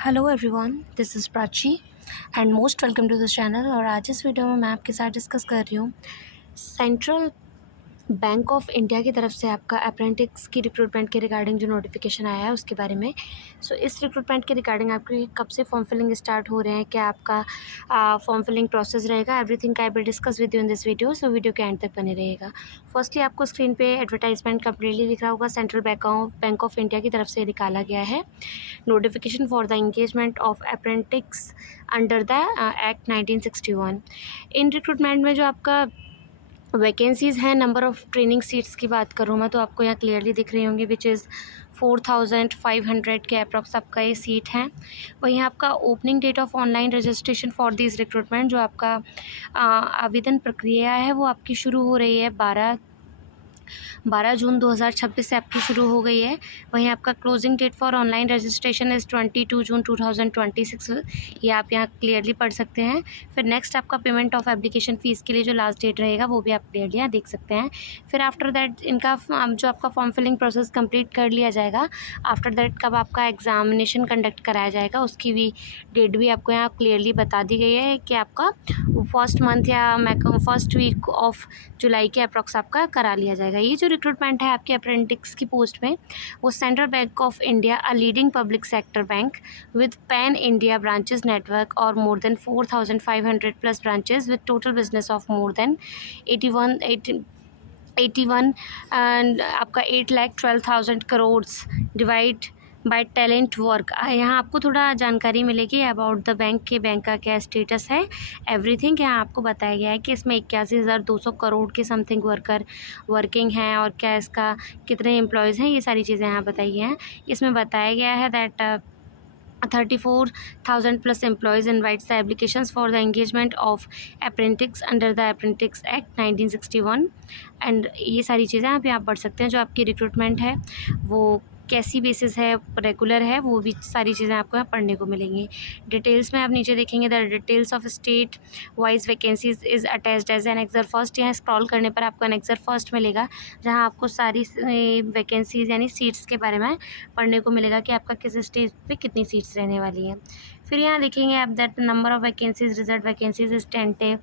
Hello everyone, this is Prachi and most welcome to this channel. और आज इस video में मैं आपके साथ डिस्कस कर रही हूँ सेंट्रल बैंक ऑफ इंडिया की तरफ से आपका अप्रेंटिस की रिक्रूटमेंट के रिगार्डिंग जो नोटिफिकेशन आया है उसके बारे में। सो इस रिक्रूटमेंट के रिगार्डिंग आपके कब से फॉर्म फिलिंग स्टार्ट हो रहे हैं, क्या आपका फॉर्म फिलिंग प्रोसेस रहेगा, everything I will discuss with you in this video. So video के एंड तक बने रहेगा। फर्स्टली आपको स्क्रीन पे एडवर्टाइजमेंट कंप्लीटली दिख रहा होगा, सेंट्रल बैंक ऑफ इंडिया की तरफ से निकाला गया है notification for the engagement of apprentice under the act 1961। In recruitment में जो आपका वैकेंसीज़ हैं, नंबर ऑफ़ ट्रेनिंग सीट्स की बात करूँ मैं तो आपको यहाँ क्लियरली दिख रही होंगी, विच इज़ 4500 के अप्रॉक्स आपका ये सीट है। वहीं आपका opening date of online registration for this recruitment जो आपका आवेदन प्रक्रिया है वो आपकी शुरू हो रही है 12 जून 2026 से आपकी शुरू हो गई है। वहीं आपका closing date for online registration is 22 June 2026। ये आप यहाँ क्लियरली पढ़ सकते हैं। फिर नेक्स्ट आपका पेमेंट ऑफ एप्लीकेशन फ़ीस के लिए जो लास्ट डेट रहेगा वो भी आप क्लियरली यहाँ देख सकते हैं। फिर आफ्टर दैट इनका जो आपका फॉर्म फिलिंग प्रोसेस कंप्लीट कर लिया जाएगा, आफ्टर दैट कब आपका एग्जामिनेशन कंडक्ट कराया जाएगा उसकी भी डेट भी आपको यहाँ क्लियरली बता दी गई है कि आपका फर्स्ट मंथ या फर्स्ट वीक ऑफ जुलाई के अप्रॉक्स आपका करा लिया जाएगा। ये जो रिक्रूटमेंट है आपके अप्रेंटिस की पोस्ट में वो central bank of India, a leading public sector bank with pan India branches network और more than 4500 plus branches with total business of more than 81 and आपका 8,12,000 crore divide by talent work. यहाँ आपको थोड़ा जानकारी मिलेगी अबाउट द बैंक के bank का क्या स्टेटस है, एवरीथिंग यहाँ आपको बताया गया है कि इसमें 81,200 करोड़ के समथिंग वर्किंग हैं और क्या इसका कितने एम्प्लॉयज़ हैं, ये सारी चीज़ें यहाँ बताई हैं। इसमें बताया गया है that 34,000 plus employees invites the applications for the engagement of apprentice under the Apprentice Act 1961 and ये सारी चीज़ें आप यहाँ पढ़ सकते हैं। जो आपकी रिक्रूटमेंट है वो कैसी बेसिस है, रेगुलर है, वो भी सारी चीज़ें आपको यहाँ पढ़ने को मिलेंगी। डिटेल्स में आप नीचे देखेंगे the details of state wise vacancies is attached as annexure first. यहाँ स्क्रॉल करने पर आपको एनेक्सर फर्स्ट मिलेगा जहाँ आपको सारी वैकेंसीज़ यानी सीट्स के बारे में पढ़ने को मिलेगा कि आपका किस स्टेज पे कितनी सीट्स रहने वाली हैं। फिर यहाँ देखेंगे आप that number of vacancies reserve vacancies is tentative.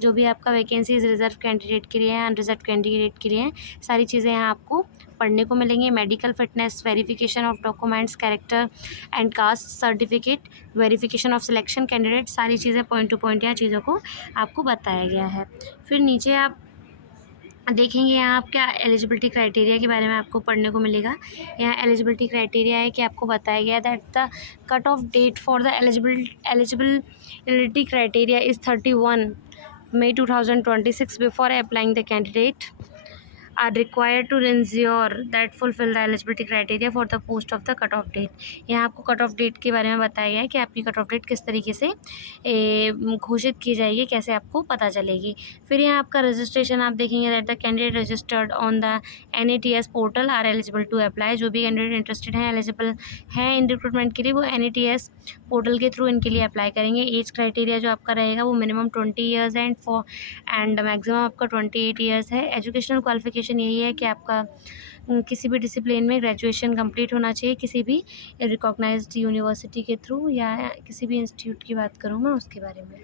जो भी आपका वैकेंसीज रिजर्व कैंडिडेट के लिए हैं, अनरिजर्व कैंडिडेट के लिए हैं, सारी चीज़ें यहाँ आपको पढ़ने को मिलेंगी। Medical fitness, verification of documents, character and caste certificate, verification of selection candidate, सारी चीज़ें पॉइंट टू पॉइंट यहाँ चीज़ों को आपको बताया गया है। फिर नीचे आप देखेंगे यहाँ आप क्या एलिजिबिलिटी क्राइटेरिया के बारे में आपको पढ़ने को मिलेगा। यहाँ एलिजिबिलिटी क्राइटेरिया है कि आपको बताया गया that the cut off date for the eligibility criteria is 31 May 2026 before applying the candidate are required to ensure that fulfill the eligibility criteria for the post of the cut off date। यहाँ आपको cut off date के बारे में बताया गया है कि आपकी कट ऑफ डेट किस तरीके से घोषित की जाएगी, कैसे आपको पता चलेगी। फिर यहाँ आपका रजिस्ट्रेशन आप देखेंगे that the candidate registered on the NATS portal are eligible to apply. जो भी कैंडिडेट इंटरेस्टेड हैं, एलिजिबल हैं इन रिक्रूटमेंट के लिए, वो NATS पोर्टल के थ्रू इनके लिए अप्लाई करेंगे। एज क्राइटेरिया जो आपका रहेगा वो मिनिमम 20 ईयर्स एंड मैक्सिमम आपका 28 ईयर्स है। एजुकेशनल क्वालिफिकेशन यही है कि आपका किसी भी डिसिप्लिन में ग्रेजुएशन कंप्लीट होना चाहिए, किसी भी रिकॉग्नाइज्ड यूनिवर्सिटी के थ्रू या किसी भी इंस्टीट्यूट की बात करूँ मैं उसके बारे में।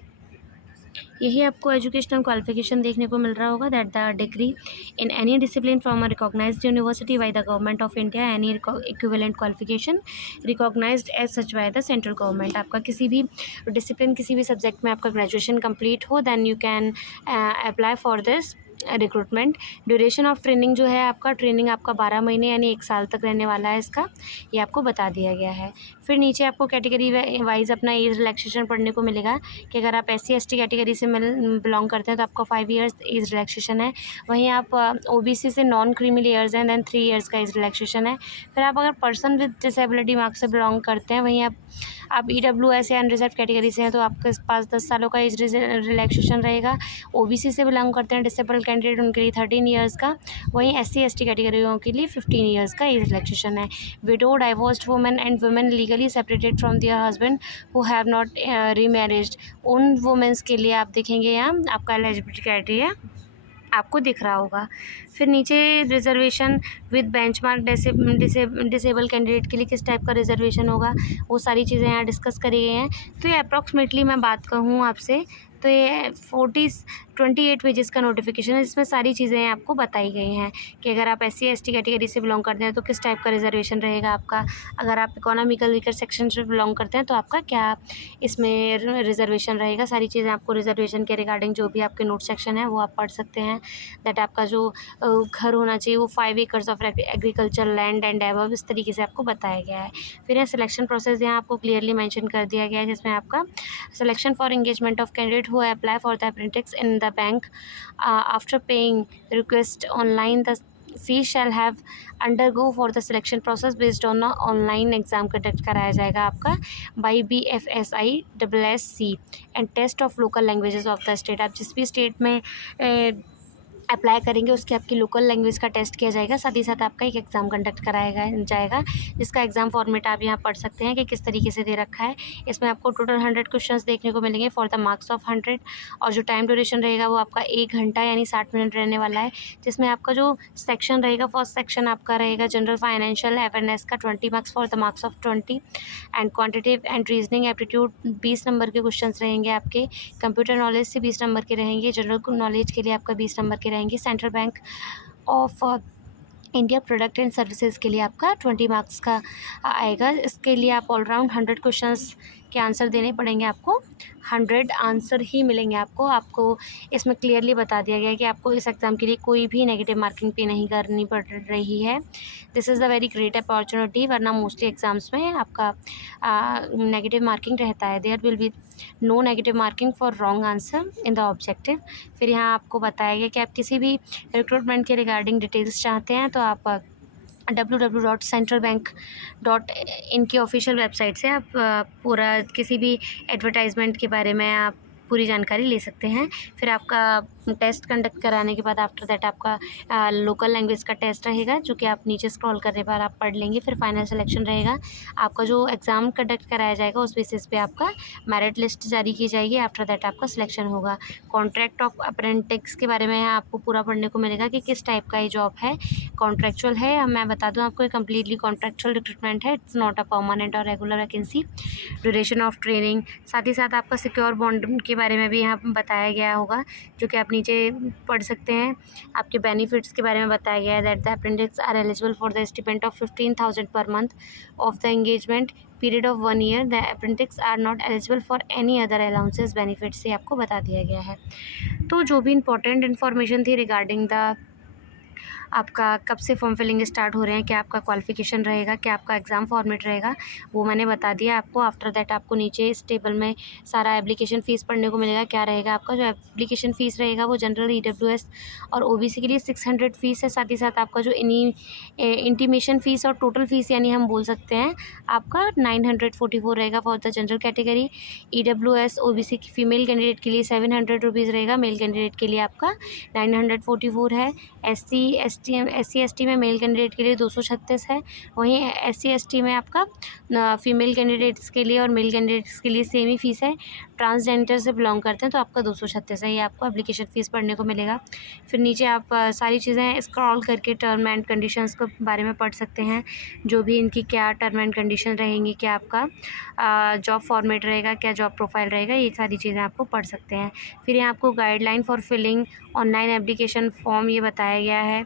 यही आपको एजुकेशनल क्वालिफिकेशन देखने को मिल रहा होगा that the degree in any discipline from a recognised university by the government of India, any equivalent qualification recognised as such by the central government. आपका किसी भी डिसिप्लिन, किसी भी सब्जेक्ट में आपका ग्रेजुएशन कंप्लीट हो, then you can apply for this recruitment. Duration of training जो है आपका, ट्रेनिंग आपका 12 महीने यानी 1 साल तक रहने वाला है इसका, ये आपको बता दिया गया है। फिर नीचे आपको कैटेगरी वाइज अपना एज रिलैक्सेशन पढ़ने को मिलेगा कि अगर आप SC ST कैटेगरी से बिलोंग करते हैं तो आपका 5 ईयर्स एज रिलैक्सेशन है। वहीं आप OBC से नॉन क्रीमी ईयर्स हैं, देन 3 ईयर्स का एज रिलैक्सेशन है। फिर आप अगर पर्सन विद डिसेबिलिटी मार्क्स से बिलोंग करते हैं, वहीं आप EWS या अनरिजर्व कैटेगरी से हैं तो आपके पास 10 सालों का एज रिलैक्सेशन रहेगा। OBC से बिलोंग करते हैं डिसेबल्ड कैंडिडेट, उनके लिए 13 ईयर्स का। वहीं SC ST कैटेगरियों के लिए 15 ईयर्स का एज रिलैक्सेशन है। Widow, divorced women and women legally separated from their husband who have not remarried, उन वुमेन्स के लिए आप देखेंगे यहाँ आपका एलिजिबिलिटी क्राइटेरिया आपको दिख रहा होगा। फिर नीचे reservation with benchmark disable candidate के लिए किस टाइप का रिजर्वेशन होगा, वो सारी चीज़ें यहाँ डिस्कस करी गई हैं। तो ये अप्रॉक्सीमेटली मैं बात कहूँ आपसे तो ये 28 पेजेस का नोटिफिकेशन है, जिसमें सारी चीज़ें आपको बताई गई हैं कि अगर आप SC/ST कैटेगरी से बिलोंग करते हैं तो किस टाइप का रिजर्वेशन रहेगा आपका, अगर आप इकोनॉमिकल वीकर सेक्शन से बिलोंग करते हैं तो आपका क्या इसमें रिजर्वेशन रहेगा। सारी चीज़ें आपको रिजर्वेशन के रिगार्डिंग जो भी आपके नोट सेक्शन है वो आप पढ़ सकते हैं। दैट आपका जो घर होना चाहिए वो 5 acres of agriculture land and above, इस तरीके से आपको बताया गया है। फिर यहाँ सिलेक्शन प्रोसेस यहाँ आपको क्लियरली मेंशन कर दिया गया है, जिसमें आपका selection for engagement of candidate who apply for the apprentice in the bank after paying request online the fee shall have undergo for the selection process based on online exam conduct कराया जाएगा आपका by BFSI/SSC and test of local languages of the state. आप जिस भी state में apply करेंगे उसकी आपकी लोकल लैंग्वेज का टेस्ट किया जाएगा, साथ ही साथ आपका एक एग्ज़ाम कंडक्ट कराया जाएगा, जिसका एग्ज़ाम फॉर्मेट आप यहाँ पढ़ सकते हैं कि किस तरीके से दे रखा है। इसमें आपको टोटल 100 क्वेश्चंस देखने को मिलेंगे फॉर द मार्क्स ऑफ 100, और जो टाइम ड्यूरेशन रहेगा वो आपका 1 घंटा यानी 60 मिनट रहने वाला है। जिसमें आपका जो सेक्शन रहेगा, फर्स्ट सेक्शन आपका रहेगा जनरल फाइनेंशियल अवेयरनेस का 20 marks for the marks of 20, and quantitative and reasoning aptitude 20 number के क्वेश्चन रहेंगे आपके। कंप्यूटर नॉलेज से 20 नंबर के रहेंगे। जनरल नॉलेज के लिए आपका 20 नंबर के रहेंगे। Central bank of India product and services के लिए आपका 20 मार्क्स का आएगा। इसके लिए आप ऑलराउंड 100 क्वेश्चंस के आंसर देने पड़ेंगे आपको। 100 आंसर ही मिलेंगे आपको इसमें क्लियरली बता दिया गया है कि आपको इस एग्ज़ाम के लिए कोई भी नेगेटिव मार्किंग पे नहीं करनी पड़ रही है। This is the very great opportunity, वरना मोस्टली एग्ज़ाम्स में आपका नेगेटिव मार्किंग रहता है। There will be no negative marking for wrong answer in the objective. फिर यहाँ आपको बताया गया कि आप किसी भी रिक्रूटमेंट के रिगार्डिंग डिटेल्स चाहते हैं तो आप www.centralbank.in की ऑफिशियल वेबसाइट से आप पूरा किसी भी एडवर्टाइजमेंट के बारे में आप पूरी जानकारी ले सकते हैं। फिर आपका टेस्ट कंडक्ट कराने के बाद आफ्टर दैट आपका लोकल लैंग्वेज का टेस्ट रहेगा, जो कि आप नीचे स्क्रॉल करने पर आप पढ़ लेंगे। फिर फाइनल सिलेक्शन रहेगा। आपका जो एग्ज़ाम कंडक्ट कराया जाएगा उस बेसिस पे आपका मेरिट लिस्ट जारी की जाएगी। आफ्टर दैट आपका सिलेक्शन होगा। कॉन्ट्रैक्ट ऑफ अप्रेंटिस के बारे में आपको पूरा पढ़ने को मिलेगा कि किस टाइप का ये जॉब है। कॉन्ट्रैक्चुअल है, मैं बता दूं आपको, ये कम्प्लीटली कॉन्ट्रैक्चुअल रिक्रूटमेंट है, इट्स नॉट अ परमानेंट और regular vacancy. Duration of training, साथ ही साथ आपका सिक्योर बॉन्ड के बारे में भी यहाँ बताया गया होगा, जो कि आप नीचे पढ़ सकते हैं। आपके बेनिफिट्स के बारे में बताया गया है that the apprentice are eligible for the stipend of 15,000 per month of the engagement period of 1 year. The apprentice are not eligible for any other allowances benefits से आपको बता दिया गया है। तो जो भी इंपॉर्टेंट इन्फॉर्मेशन थी रिगार्डिंग द आपका कब से फॉर्म फिलिंग स्टार्ट हो रहे हैं, क्या आपका क्वालिफिकेशन रहेगा, क्या आपका एग्ज़ाम फॉर्मेट रहेगा, वो मैंने बता दिया आपको। आफ्टर दैट आपको नीचे इस टेबल में सारा एप्लीकेशन फ़ीस पढ़ने को मिलेगा। क्या रहेगा आपका जो एप्लीकेशन फ़ीस रहेगा वो जनरल EWS और OBC के लिए 600 फ़ीस है। साथ ही साथ आपका जो इंटीमेशन फ़ीस और टोटल फ़ीस यानी हम बोल सकते हैं आपका 944 रहेगा for the general category. EWS OBC की फ़ीमेल कैंडिडेट के लिए 700 रुपीज़ रहेगा। मेल कैंडिडेट के लिए आपका 944 है। SC/ST में मेल कैंडिडेट के लिए 236 है। वहीं SC/ST में आपका फीमेल कैंडिडेट्स के लिए और मेल कैंडिडेट्स के लिए सेम ही फ़ीस है। ट्रांसजेंडर से बिलोंग करते हैं तो आपका 236 है। ये आपको एप्लीकेशन फ़ीस पढ़ने को मिलेगा। फिर नीचे आप सारी चीज़ें स्क्रॉल करके टर्म एंड कंडीशंस के बारे में पढ़ सकते हैं, जो भी इनकी क्या टर्म एंड कंडीशन रहेंगी, क्या आपका जॉब फॉर्मेट रहेगा, क्या जॉब प्रोफाइल रहेगा, ये सारी चीज़ें आपको पढ़ सकते हैं। फिर यहाँ आपको guideline for filling online application form ये बताया गया है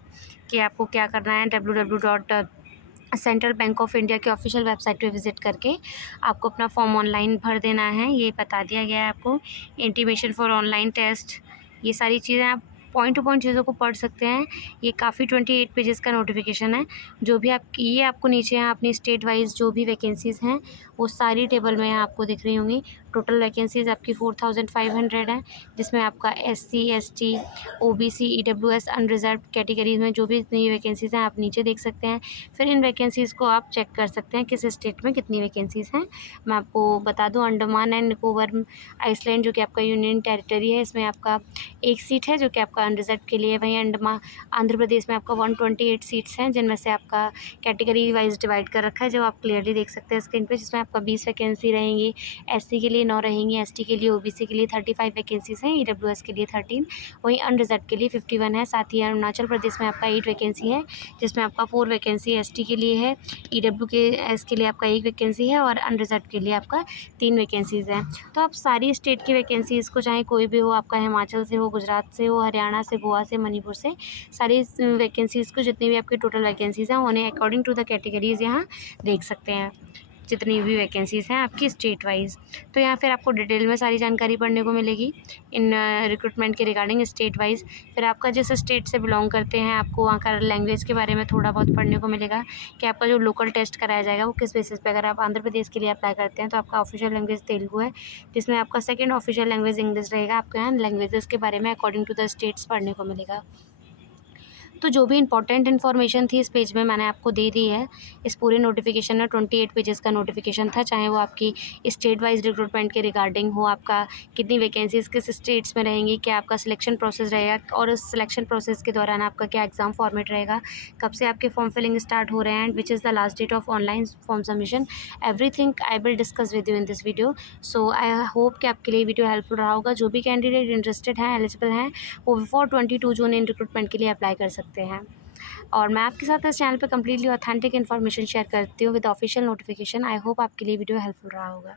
कि आपको क्या करना है। www.centralbank.in की ऑफिशियल वेबसाइट पे विज़िट करके आपको अपना फॉर्म ऑनलाइन भर देना है, ये बता दिया गया है आपको। इंटीमेशन फॉर ऑनलाइन टेस्ट, ये सारी चीज़ें आप पॉइंट टू पॉइंट चीज़ों को पढ़ सकते हैं। ये काफ़ी 28 पेजेस का नोटिफिकेशन है। जो भी ये आपको नीचे यहाँ अपनी स्टेट वाइज जो भी वैकेंसीज़ हैं वो सारी टेबल में यहाँ आपको दिख रही होंगी। टोटल वैकेंसीज़ आपकी 4500 है, जिसमें आपका SC/ST OBC EWS unreserved categories में जो भी इतनी वैकेंसीज़ हैं आप नीचे देख सकते हैं। फिर इन वैकेंसीज़ को आप चेक कर सकते हैं किस स्टेट में कितनी वैकेंसीज़ हैं। मैं आपको बता दूं, अंडमान एंड निकोबार आइसलैंड जो कि आपका यूनियन टेरिटरी है, इसमें आपका 1 सीट है जो कि आपका आपका अनरिजर्व के लिए। वहीं आंध्र प्रदेश में आपका 128 सीट्स हैं, जिनमें से आपका कैटेगरी वाइज डिवाइड कर रखा है, जो आप क्लियरली देख सकते हैं स्क्रीन पे, जिसमें आपका 20 वैकेंसी रहेंगी, एससी के लिए 9 रहेंगी, एसटी के लिए, ओबीसी के लिए 35 वैकेंसीज़ हैं, ईडब्ल्यूएस के लिए 13, वहीं अनरिजर्व के लिए 51 है। साथ ही अरुणाचल प्रदेश में आपका 8 वैकेंसी है, जिसमें आपका 4 वैकेंसी एसटी के लिए है, ईडब्ल्यू के एस के लिए आपका 1 वैकेंसी है और अनरिजर्व के लिए आपका 3 वैकेंसीज़ हैं। तो आप सारी स्टेट की वैकेंसीज़ को, चाहे कोई भी हो, आपका हिमाचल से हो, गुजरात से हो, हरियाणा से, गोवा से, मणिपुर से, सारी वैकेंसीज़ को, जितनी भी आपकी टोटल वैकेंसीज़ हैं, उन्हें अकॉर्डिंग टू द कैटेगरीज़ यहाँ देख सकते हैं, जितनी भी वैकेंसीज़ हैं आपकी स्टेट वाइज। तो यहाँ फिर आपको डिटेल में सारी जानकारी पढ़ने को मिलेगी इन रिक्रूटमेंट के रिगार्डिंग स्टेट वाइज। फिर आपका जिस स्टेट से बिलोंग करते हैं, आपको वहाँ का लैंग्वेज के बारे में थोड़ा बहुत पढ़ने को मिलेगा कि आपका जो लोकल टेस्ट कराया जाएगा वो किस बेसिस पे। अगर आप आंध्र प्रदेश के लिए अप्लाई करते हैं तो आपका ऑफिशियल लैंग्वेज तेलुगु है, जिसमें आपका सेकेंड ऑफिशियल लैंग्वेज इंग्लिश रहेगा। आपको यहाँ लैंग्वेजेस के बारे में अकॉर्डिंग टू द स्टेट्स पढ़ने को मिलेगा। तो जो भी इंपॉर्टेंट इन्फॉर्मेशन थी इस पेज में मैंने आपको दे दी है। इस पूरे नोटिफिकेशन में 28 पेजेस का नोटिफिकेशन था, चाहे वो आपकी स्टेट वाइज रिक्रूटमेंट के रिगार्डिंग हो, आपका कितनी वैकेंसीज किस स्टेट्स में रहेंगी, क्या आपका सिलेक्शन प्रोसेस रहेगा, और उस सिलेक्शन प्रोसेस के दौरान आपका क्या एग्जाम फॉर्मेट रहेगा, कब से आपके फॉर्म फिलिंग स्टार्ट हो रहे हैं, and which is the last date of online form submission. Everything I will discuss with you in this video. So I hope कि आपके लिए वीडियो हेल्पफुल रहा होगा। जो भी कैंडिडेट इंटरेस्टेड हैं, एलिजिबल हैं, वो बिफोर 22 जून इन रिक्रूटमेंट के लिए अप्लाई कर सकते हैं। और मैं आपके साथ इस चैनल पे कम्प्लीटली ऑथेंटिक इन्फॉर्मेशन शेयर करती हूँ with official notification. I hope आपके लिए वीडियो हेल्पफुल रहा होगा।